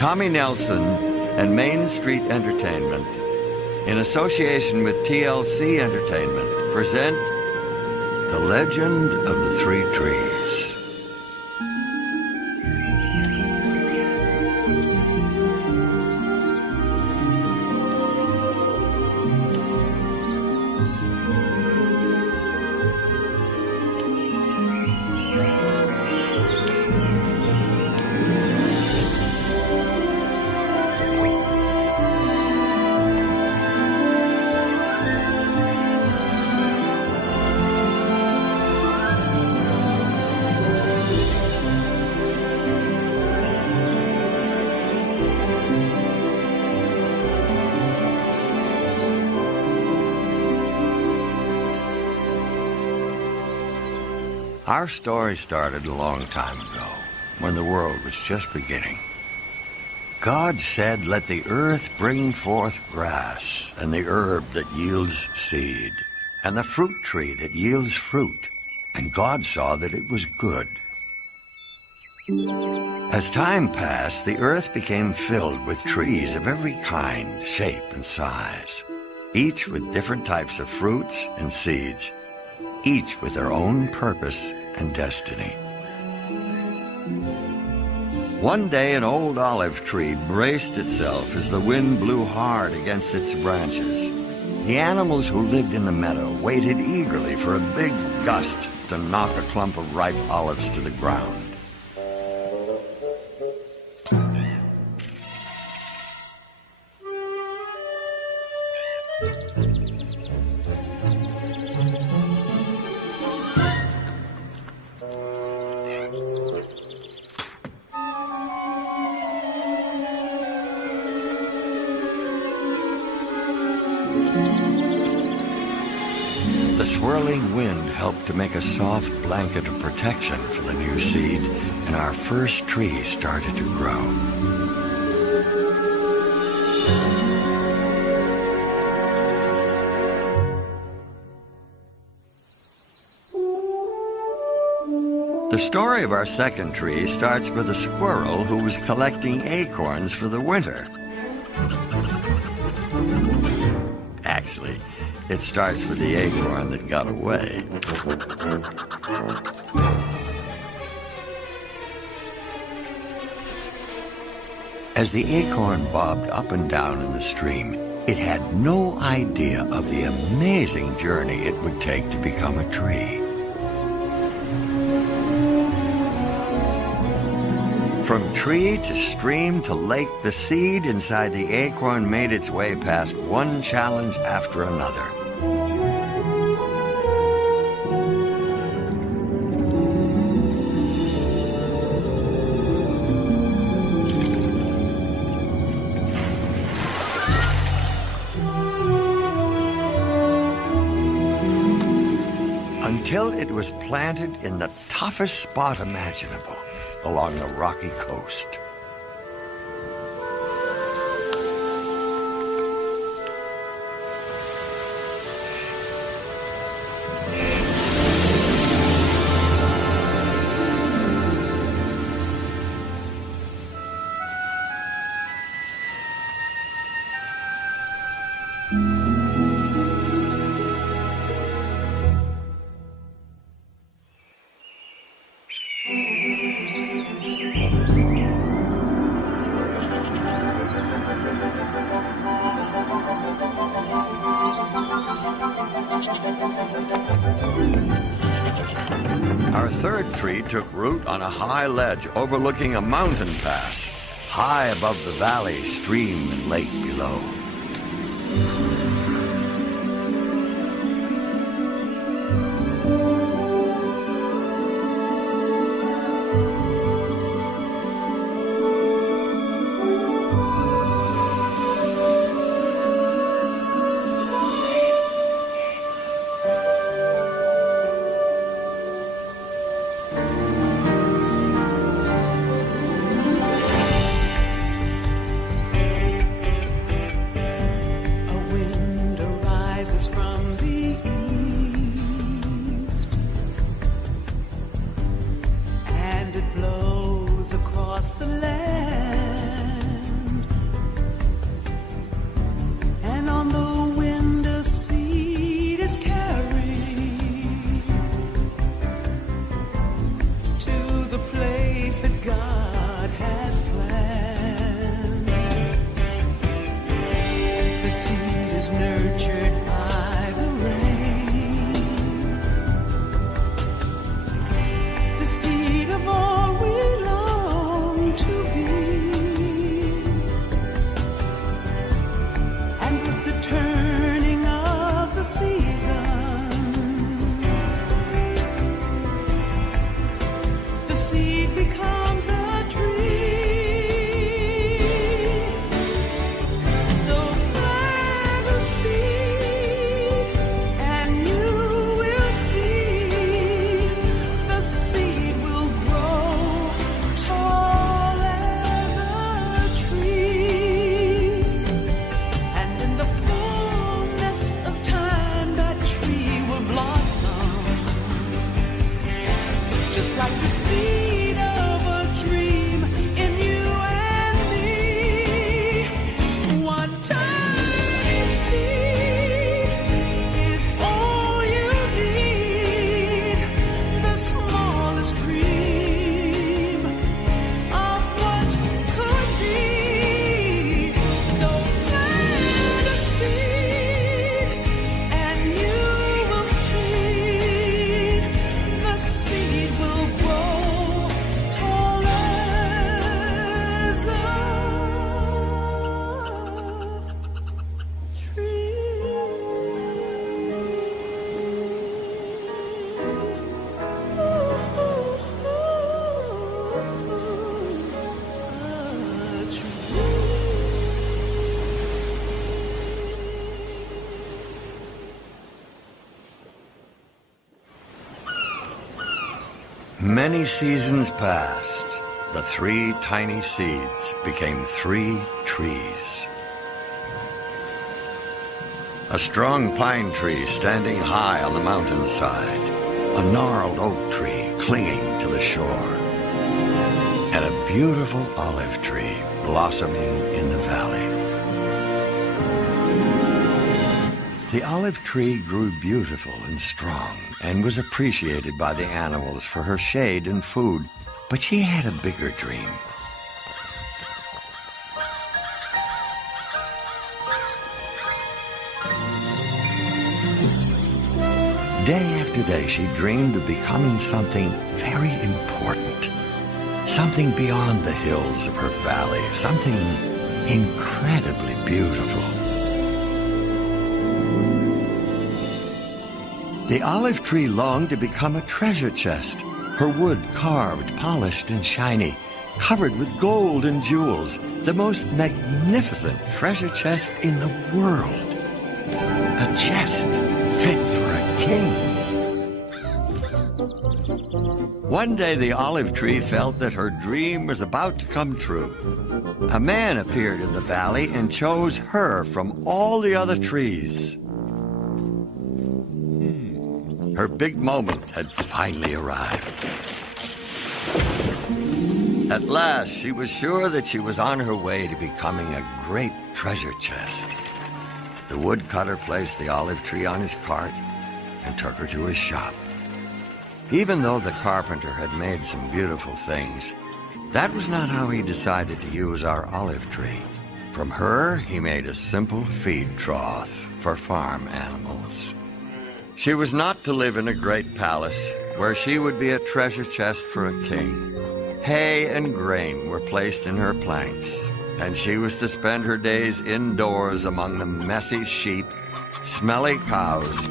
Tommy Nelson and Main Street Entertainment, in association with TLC Entertainment, present The Legend of the Three Trees. Our story started a long time ago, when the world was just beginning. God said, "Let the earth bring forth grass, and the herb that yields seed, and the fruit tree that yields fruit." And God saw that it was good. As time passed, the earth became filled with trees of every kind, shape, and size, each with different types of fruits and seeds, each with their own purpose and destiny. One day, an old olive tree braced itself as the wind blew hard against its branches. The animals who lived in the meadow waited eagerly for a big gust to knock a clump of ripe olives to the ground. The swirling wind helped to make a soft blanket of protection for the new seed, and our first tree started to grow. The story of our second tree starts with a squirrel who was collecting acorns for the winter. Actually, it starts with the acorn that got away. As the acorn bobbed up and down in the stream, it had no idea of the amazing journey it would take to become a tree. From tree to stream to lake, the seed inside the acorn made its way past one challenge after another. Until it was planted in the toughest spot imaginable, along the rocky coast. Our third tree took root on a high ledge overlooking a mountain pass, high above the valley, stream, and lake below. Blows across the land. Many seasons passed. The 3 tiny seeds became 3 trees. A strong pine tree standing high on the mountainside, a gnarled oak tree clinging to the shore, and a beautiful olive tree blossoming in the valley. The olive tree grew beautiful and strong and was appreciated by the animals for her shade and food, but she had a bigger dream. Day after day, she dreamed of becoming something very important, something beyond the hills of her valley, something incredibly beautiful. The olive tree longed to become a treasure chest, her wood carved, polished, and shiny, covered with gold and jewels, the most magnificent treasure chest in the world. A chest fit for a king. One day the olive tree felt that her dream was about to come true. A man appeared in the valley and chose her from all the other trees. Her big moment had finally arrived. At last, she was sure that she was on her way to becoming a great treasure chest. The woodcutter placed the olive tree on his cart and took her to his shop. Even though the carpenter had made some beautiful things, that was not how he decided to use our olive tree. From her, he made a simple feed trough for farm animals. She was not to live in a great palace where she would be a treasure chest for a king. Hay and grain were placed in her planks, and she was to spend her days indoors among the messy sheep, smelly cows,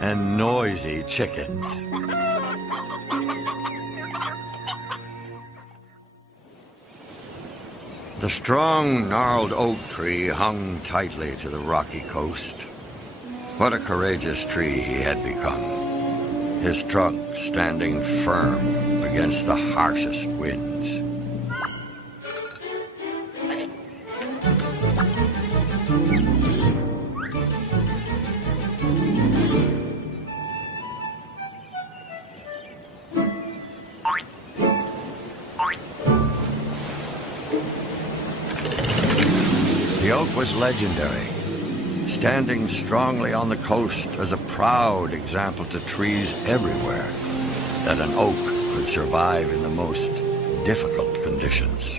and noisy chickens. The strong, gnarled oak tree hung tightly to the rocky coast. What a courageous tree he had become, his trunk standing firm against the harshest winds. The oak was legendary, standing strongly on the coast as a proud example to trees everywhere that an oak could survive in the most difficult conditions.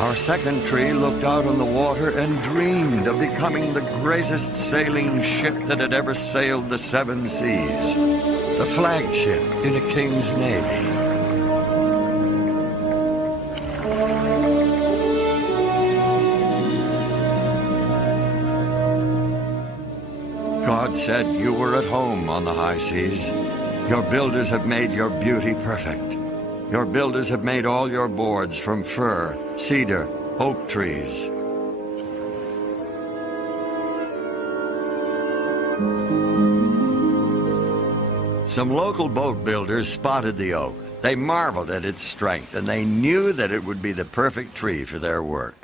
Our second tree looked out on the water and dreamed of becoming the greatest sailing ship that had ever sailed the 7 seas, the flagship in a king's navy. God said you were at home on the high seas. Your builders have made your beauty perfect. Your builders have made all your boards from fir, cedar, oak trees. Some local boat builders spotted the oak. They marveled at its strength, and they knew that it would be the perfect tree for their work.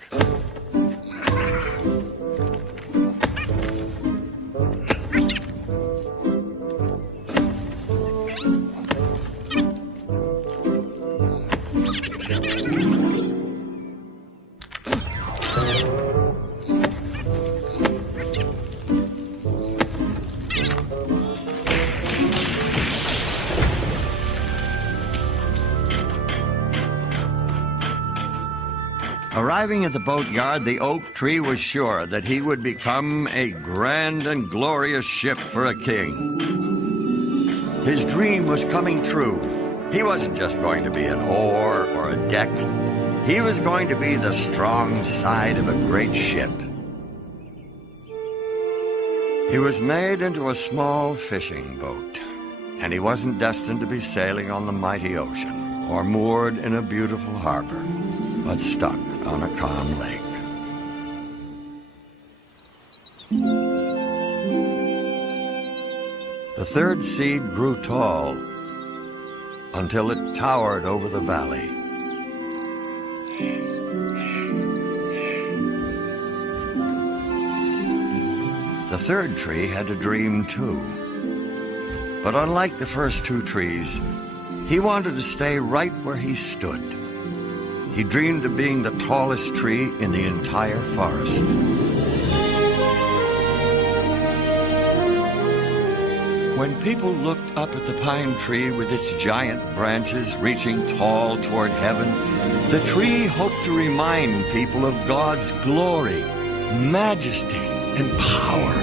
Arriving at the boatyard, the oak tree was sure that he would become a grand and glorious ship for a king. His dream was coming true. He wasn't just going to be an oar or a deck. He was going to be the strong side of a great ship. He was made into a small fishing boat, and he wasn't destined to be sailing on the mighty ocean or moored in a beautiful harbor, but stuck on a calm lake. The third seed grew tall until it towered over the valley. The third tree had a dream too. But unlike the first two trees, he wanted to stay right where he stood. He dreamed of being the tallest tree in the entire forest. When people looked up at the pine tree with its giant branches reaching tall toward heaven, the tree hoped to remind people of God's glory, majesty, and power.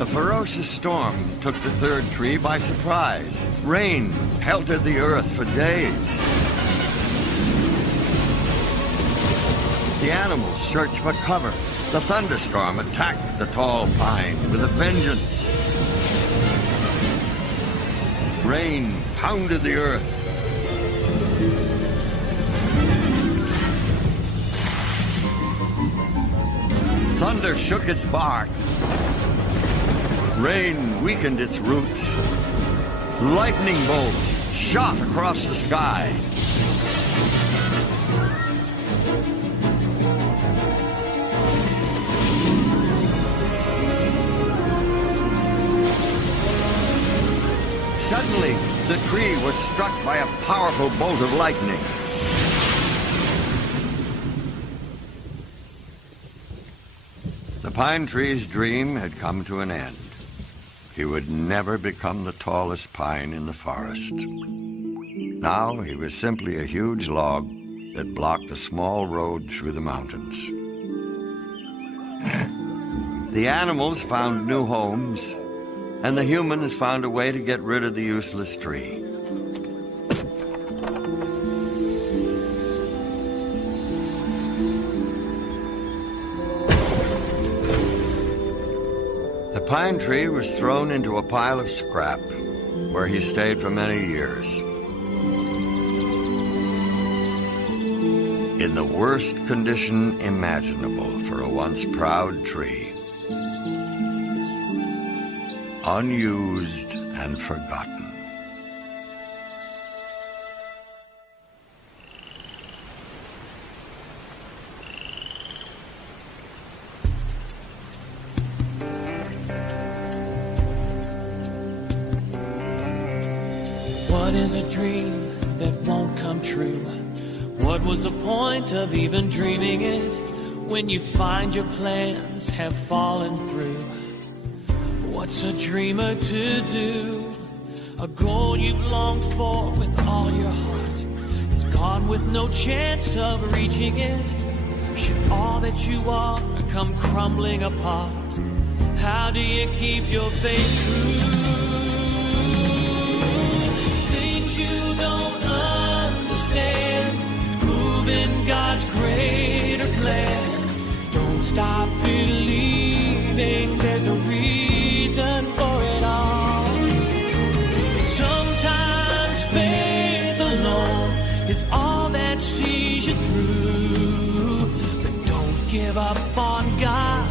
A ferocious storm took the third tree by surprise. Rain pelted the earth for days. The animals searched for cover. The thunderstorm attacked the tall pine with a vengeance. Rain pounded the earth. Thunder shook its bark. Rain weakened its roots. Lightning bolts shot across the sky. Suddenly, the tree was struck by a powerful bolt of lightning. The pine tree's dream had come to an end. He would never become the tallest pine in the forest. Now he was simply a huge log that blocked a small road through the mountains. The animals found new homes, and the humans found a way to get rid of the useless tree. The pine tree was thrown into a pile of scrap, where he stayed for many years. In the worst condition imaginable for a once proud tree. Unused and forgotten. What is a dream that won't come true? What was the point of even dreaming it when you find your plans have fallen through? What's a dreamer to do? A goal you've longed for with all your heart is gone with no chance of reaching it. Should all that you are come crumbling apart, how do you keep your faith true? Things you don't understand, proving God's greater plan. Don't stop believing there's a reason for it all. Sometimes faith alone is all that sees you through. But don't give up on God.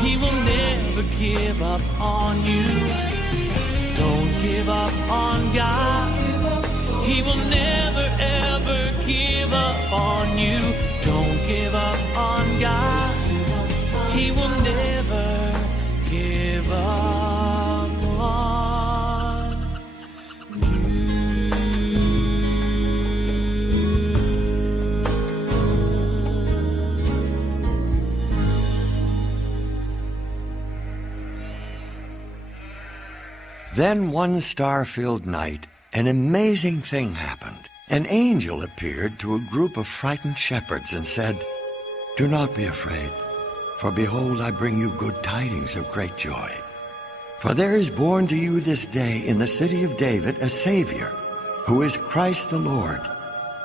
He will never give up on you. Don't give up on God. He will never ever give up on you. Don't give up on God. He will never give up on you. Then one star-filled night, an amazing thing happened. An angel appeared to a group of frightened shepherds and said, "Do not be afraid, for behold, I bring you good tidings of great joy. For there is born to you this day in the city of David a Savior, who is Christ the Lord.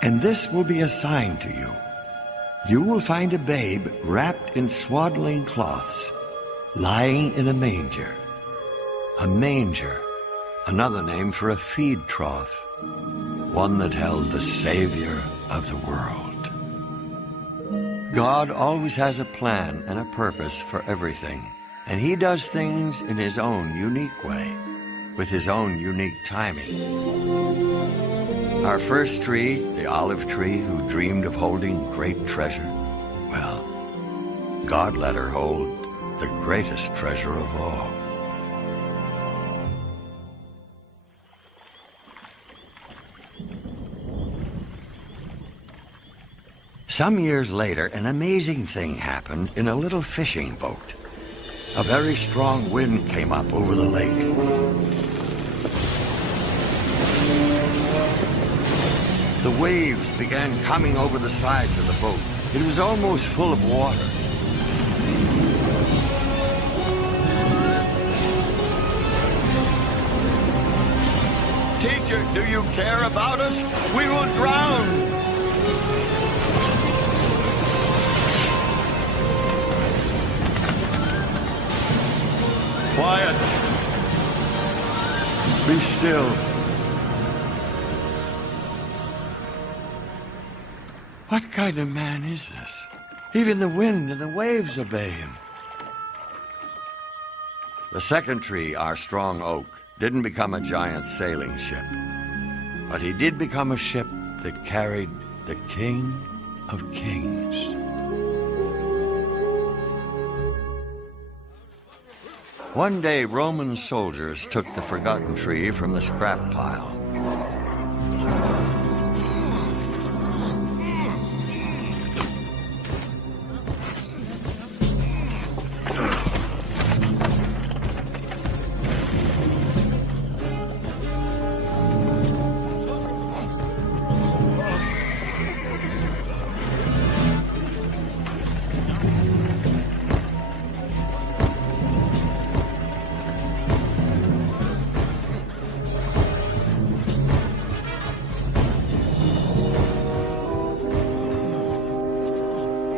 And this will be a sign to you. you will find a babe wrapped in swaddling cloths, lying in a manger. A manger, another name for a feed trough, one that held the Savior of the world. God always has a plan and a purpose for everything, and he does things in his own unique way, with his own unique timing. Our first tree, the olive tree who dreamed of holding great treasure, well, God let her hold the greatest treasure of all. Some years later, an amazing thing happened in a little fishing boat. A very strong wind came up over the lake. The waves began coming over the sides of the boat. It was almost full of water. Teacher, do you care about us? We will drown! Quiet. Be still. What kind of man is this? Even the wind and the waves obey him. The second tree, our strong oak, didn't become a giant sailing ship, but he did become a ship that carried the King of Kings. One day, Roman soldiers took the forgotten tree from the scrap pile.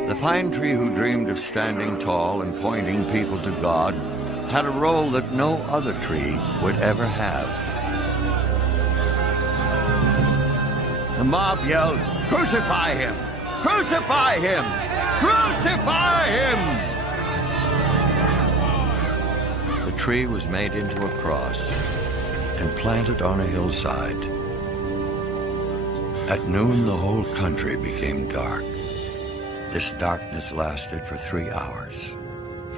The pine tree who dreamed of standing tall and pointing people to God had a role that no other tree would ever have. The mob yelled, "Crucify him! Crucify him! Crucify him!" The tree was made into a cross and planted on a hillside. At noon, the whole country became dark. This darkness lasted for 3 hours.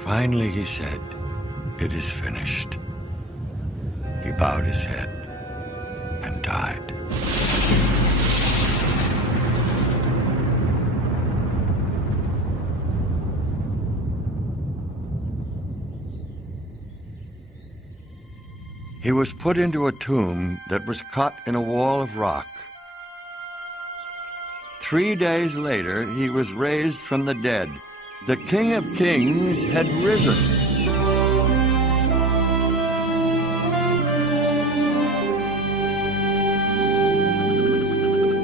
Finally, he said, "It is finished." He bowed his head and died. He was put into a tomb that was cut in a wall of rock. 3 days later, he was raised from the dead. The King of Kings had risen.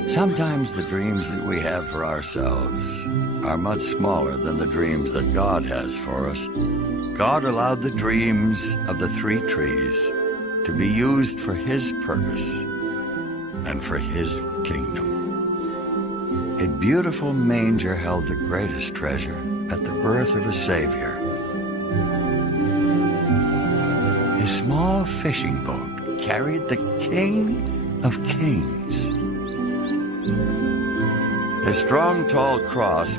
Sometimes the dreams that we have for ourselves are much smaller than the dreams that God has for us. God allowed the dreams of the 3 trees to be used for his purpose and for his kingdom. A beautiful manger held the greatest treasure at the birth of a Savior. A small fishing boat carried the King of Kings. A strong, tall cross